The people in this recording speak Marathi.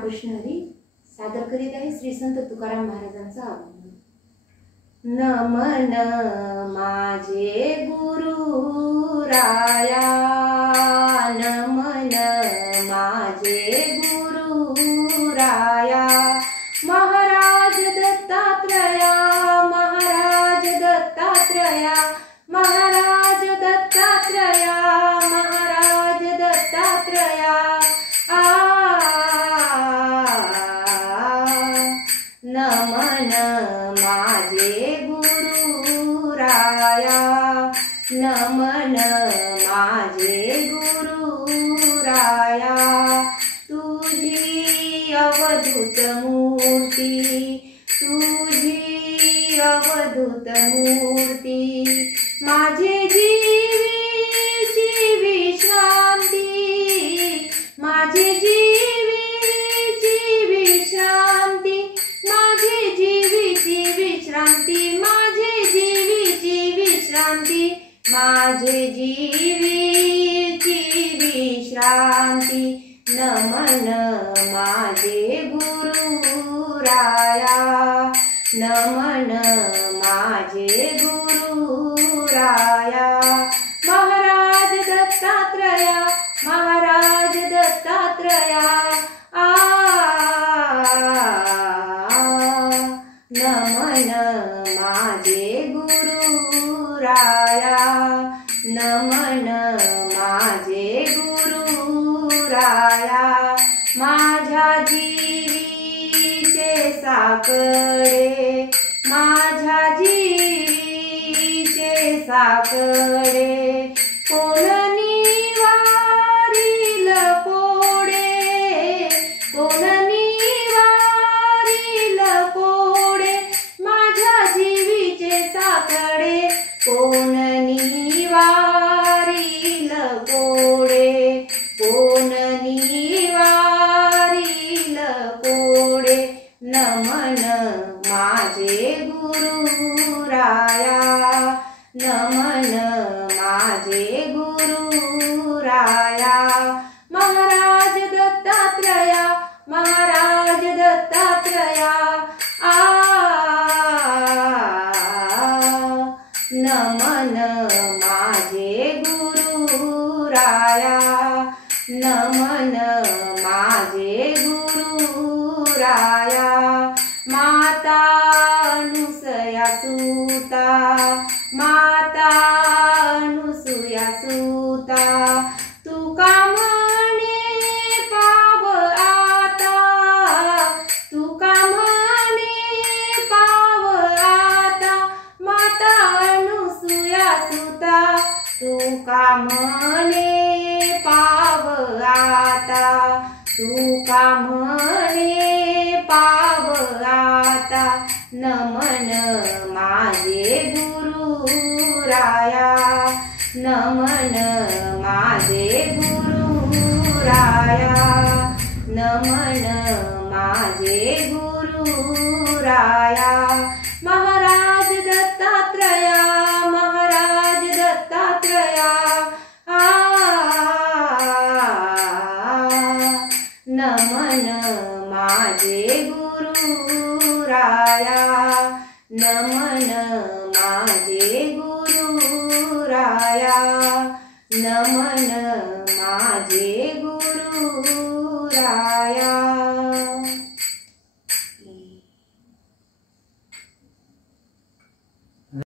रामकृष्ण हरी सादर करीत आहे श्री संत तुकाराम महाराजांचा अभंग। नमन माझे गुरु राया, नमन माझे गुरु राया, महाराज दत्तात्रया, महाराज दत्तात्रया, महाराज दत्तात्रया, महाराज दत्तात्रया। नमन माझे गुरु राया, नमन माझे गुरु राया, तुझी अवधूत मूर्ती, तुझी अवधूत मूर्ती, माझे जीवीची विश्रांती, माझे जीवीची विश्रांती, माझे जीवीची विश्रांती, माझे जीवीची विश्रांती, माझे जीवीची विश्रांती। नमन माझे गुरु राया, नमन माझे गुरु राया, महाराज दत्तात्रया, महाराज दत्तात्रया। नमन माझे गुरु राया, नमन माझे गुरु राया, माझ्या जीवीचे साकडे, माझ्या जीवीचे साकडे, कोण निवारील कोडे, कोण निवारील कोडे, माझ्या जीवीचे साकडे, कोण निवारील कोडे, कोण निवारील कोडे। नमन माझे गुरु राया, नमन माझे गुरु राया, महाराज दत्तात्रया, महाराज दत्तात्रया। नमन माझे गुरु राया, नमन माझे गुरु राया, माता अनुसया सूता, माता अनुसया सूता, तुका म्हणे पाव आता, तुका म्हणे पाव आता, माता अनुसया सूता, तुका म्हणे पाव आता, तुका म्हणे पाव आता। नमन माझे गुरु राया, नमन माझे गुरु राया, नमन माझे गुरु राया, महाराज दत्तात्रया, महाराज दत्तात्रया। नमन माझे गुरु राया, नमन माझे गुरु राया, नमन माझे गुरु राया।